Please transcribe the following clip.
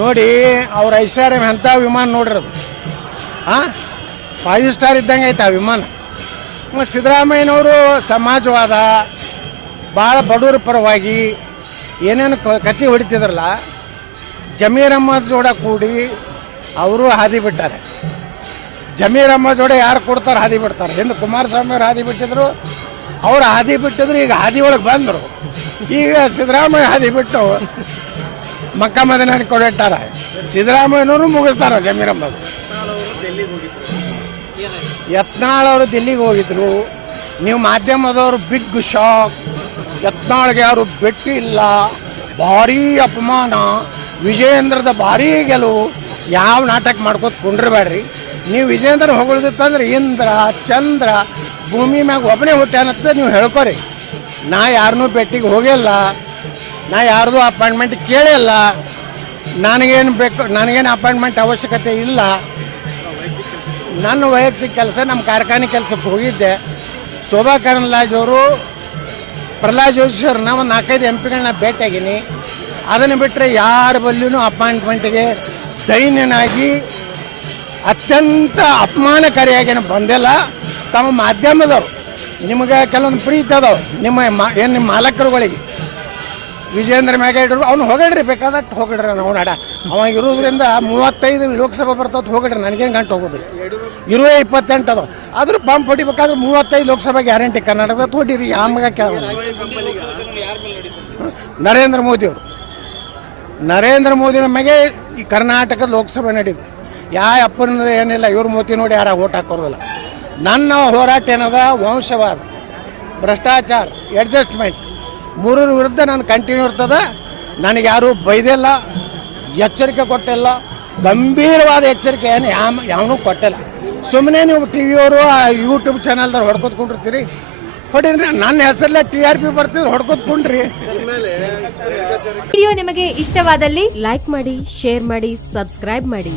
ನೋಡಿ ಅವ್ರ ಐಶ್ವರ್ಯ ಎಂಥ ವಿಮಾನ ನೋಡಿರೋದು. 5 ಸ್ಟಾರ್ ಇದ್ದಂಗೆ ಐತೆ ಆ ವಿಮಾನ. ಮತ್ತು ಸಿದ್ದರಾಮಯ್ಯನವರು ಸಮಾಜವಾದ ಭಾಳ ಬಡವರ ಪರವಾಗಿ ಏನೇನು ಕತ್ತಿ ಹೊಡಿತಿದ್ರಲ್ಲ, ಜಮೀರ್ ಅಹ್ಮದ್ ಜೋಡ ಕೂಡಿ ಅವರು ಹಾದಿ ಬಿಟ್ಟಾರೆ. ಜಮೀರ್ ಅಹ್ಮದ್ ಜೋಡ ಯಾರು ಕೊಡ್ತಾರೆ ಹಾದಿ ಬಿಡ್ತಾರೆ. ಹಿಂದೆ ಕುಮಾರಸ್ವಾಮಿ ಅವ್ರು ಹಾದಿ ಬಿಟ್ಟಿದ್ರು, ಅವ್ರು ಹಾದಿ ಬಿಟ್ಟಿದ್ರು, ಈಗ ಹಾದಿ ಒಳಗೆ ಬಂದರು. ಈಗ ಸಿದ್ದರಾಮಯ್ಯ ಹಾದಿ ಬಿಟ್ಟು ಮಕ್ಕ ಮದನ ಕೊಡಿಟ್ಟಾರ. ಸಿದ್ದರಾಮಯ್ಯನವರು ಮುಗಿಸ್ತಾರ. ಜಮೀರ್ ಅಹ್ಮದ್ ಯತ್ನಾಳ್ ಅವರು ದಿಲ್ಲಿಗೆ ಹೋಗಿದ್ರು. ನೀವು ಮಾಧ್ಯಮದವರು ಬಿಗ್ ಶಾಕ್. ಯತ್ನಾಳ್ಗೆ ಯಾರು ಭೇಟಿ ಇಲ್ಲ, ಭಾರೀ ಅಪಮಾನ, ವಿಜಯೇಂದ್ರದ ಭಾರೀ ಗೆಲುವು. ಯಾವ ನಾಟಕ ಮಾಡ್ಕೋತ ಕುಂಡ್ರಬೇಡ್ರಿ. ನೀವು ವಿಜಯೇಂದ್ರ ಹೊಗಳಿತ್ತಂದ್ರೆ ಇಂದ್ರ ಚಂದ್ರ ಭೂಮಿ ಮ್ಯಾಗ ಒಬ್ಬನೇ ಹುಟ್ಟ್ಯಾನಂತ ನೀವು ಹೇಳ್ಕೊರಿ. ನಾ ಯಾರನ್ನೂ ಭೇಟಿಗೆ ಹೋಗಿಲ್ಲ, ನಾ ಯಾರ್ದು ಅಪಾಯಿಂಟ್ಮೆಂಟ್ ಕೇಳಿಲ್ಲ. ನನಗೇನು ಬೇಕು, ನನಗೇನು ಅಪಾಯಿಂಟ್ಮೆಂಟ್ ಅವಶ್ಯಕತೆ ಇಲ್ಲ. ನನ್ನ ವೈಯಕ್ತಿಕ ಕೆಲಸ, ನಮ್ಮ ಕಾರ್ಖಾನೆ ಕೆಲಸಕ್ಕೆ ಹೋಗಿದ್ದೆ. ಶೋಭಾ ಕರಂದ್ಲಾಜೆ ಅವರು, ಪ್ರಹ್ಲಾದ್ ಜೋಶಿ ಅವ್ರನ್ನ ಒಂದು 4-5 MP ಭೇಟಿಯಾಗೀನಿ. ಅದನ್ನು ಬಿಟ್ಟರೆ ಯಾರ ಬಲ್ಲಿಯೂ ಅಪಾಯಿಂಟ್ಮೆಂಟ್ಗೆ ದೈನ್ಯನಾಗಿ ಅತ್ಯಂತ ಅಪಮಾನಕಾರಿಯಾಗೇನು ಬಂದಿಲ್ಲ. ತಮ್ಮ ಮಾಧ್ಯಮದವರು ನಿಮಗೆ ಕೆಲವೊಂದು ಪ್ರೀತಿ ಅದಾವೆ, ನಿಮ್ಮ ಮಾಲಕರುಗಳಿಗೆ. ವಿಜಯೇಂದ್ರ ಮ್ಯಾಗ ಇಡ್ರು, ಅವ್ನು ಹೋಗಿಡ್ರಿ, ಬೇಕಾದಟ್ಟು ಹೋಗಿಡ್ರಿ. ನಾವು ನಡ ಅವಾಗ ಇರೋದ್ರಿಂದ 35 ಲೋಕಸಭೆ ಬರ್ತದೆ, ಹೋಗಿಡ್ರಿ, ನನಗೇನು ಗಂಟು ಹೋಗೋದು. 28 ಅದಾವೆ. ಆದರೂ ಪಂಪ್ ಹೊಡಿಬೇಕಾದ್ರೆ 35 ಲೋಕಸಭೆ ಗ್ಯಾರಂಟಿ ಕರ್ನಾಟಕದ ಹೊಡಿರಿ. ಆಮ್ಗ ಕೇಳ ನರೇಂದ್ರ ಮೋದಿಯವರು, ನರೇಂದ್ರ ಮೋದಿ ನಮಗೆ ಈ ಕರ್ನಾಟಕದ ಲೋಕಸಭೆ ನಡೀತು. ಯಾವ ಅಪ್ಪನ ಏನಿಲ್ಲ, ಇವ್ರ ಮೋತಿ ನೋಡಿ ಯಾರ ಓಟ್ ಹಾಕೋದಿಲ್ಲ. ನನ್ನ ಹೋರಾಟ ಏನದ, ವಂಶವಾದ, ಭ್ರಷ್ಟಾಚಾರ, ಅಡ್ಜಸ್ಟ್ಮೆಂಟ್, ಮೂರರ ವಿರುದ್ಧ ನಾನು ಕಂಟಿನ್ಯೂ ಇರ್ತದೆ. ನನಗೆ ಯಾರೂ ಬೈದಿಲ್ಲ, ಎಚ್ಚರಿಕೆ ಕೊಟ್ಟಿಲ್ಲ, ಗಂಭೀರವಾದ ಎಚ್ಚರಿಕೆ ಏನು ಯಾವನೂ ಕೊಟ್ಟಿಲ್ಲ. ಸುಮ್ಮನೆ ನೀವು TV ಅವರು ಯೂಟ್ಯೂಬ್ ಚಾನಲ್ದಾಗ ಹೊಡ್ಕೊತ್ಕೊಂಡಿರ್ತೀರಿ. ಹೊಡಿರಿ, ನನ್ನ ಹೆಸರಲ್ಲೇ TRP ಬರ್ತಿದ್ರು, ಹೊಡ್ಕೊತ್ಕೊಂಡ್ರಿ. ವಿಡಿಯೋ ನಿಮಗೆ ಇಷ್ಟವಾದಲ್ಲಿ ಲೈಕ್ ಮಾಡಿ, ಶೇರ್ ಮಾಡಿ, ಸಬ್ಸ್ಕ್ರೈಬ್ ಮಾಡಿ.